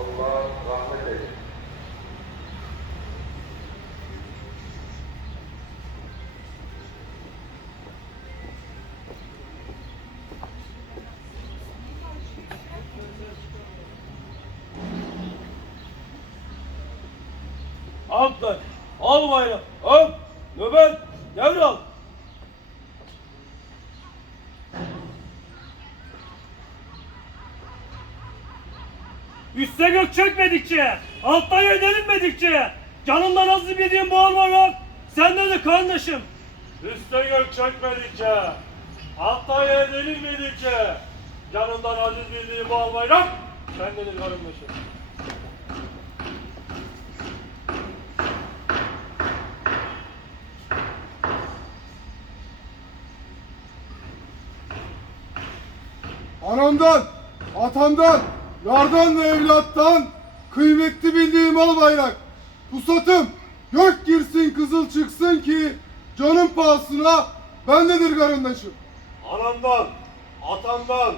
Allah rahmet eylesin. Altlar, al bayrağı, öp, nöbet, devral. Üste gök çökmedikçe, altta yer delinmedikçe, canımdan az bildiğim bu almamak, sende de kardeşim. Üste gök çökmedikçe, altta yer denilmedikçe, canından aziz bildiği bu al bayrak, sendedir karındaşım. Anamdan, atamdan, yardan ve evlattan kıymetli bildiğim al bayrak. Pusatım, gök girsin kızıl çıksın ki canım pahasına bendedir karındaşım. Anamdan, atamdan,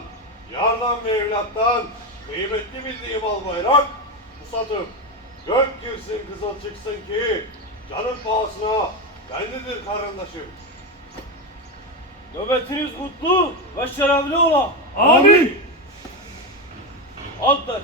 yardan ve evlattan, kıymetli bildiğim al bayrak, pusatım, gök girsin kızıl çıksın ki, canın pahasına, bendedir karındaşım. Nöbetiniz kutlu ve şerefli ola. Amin. Atlar.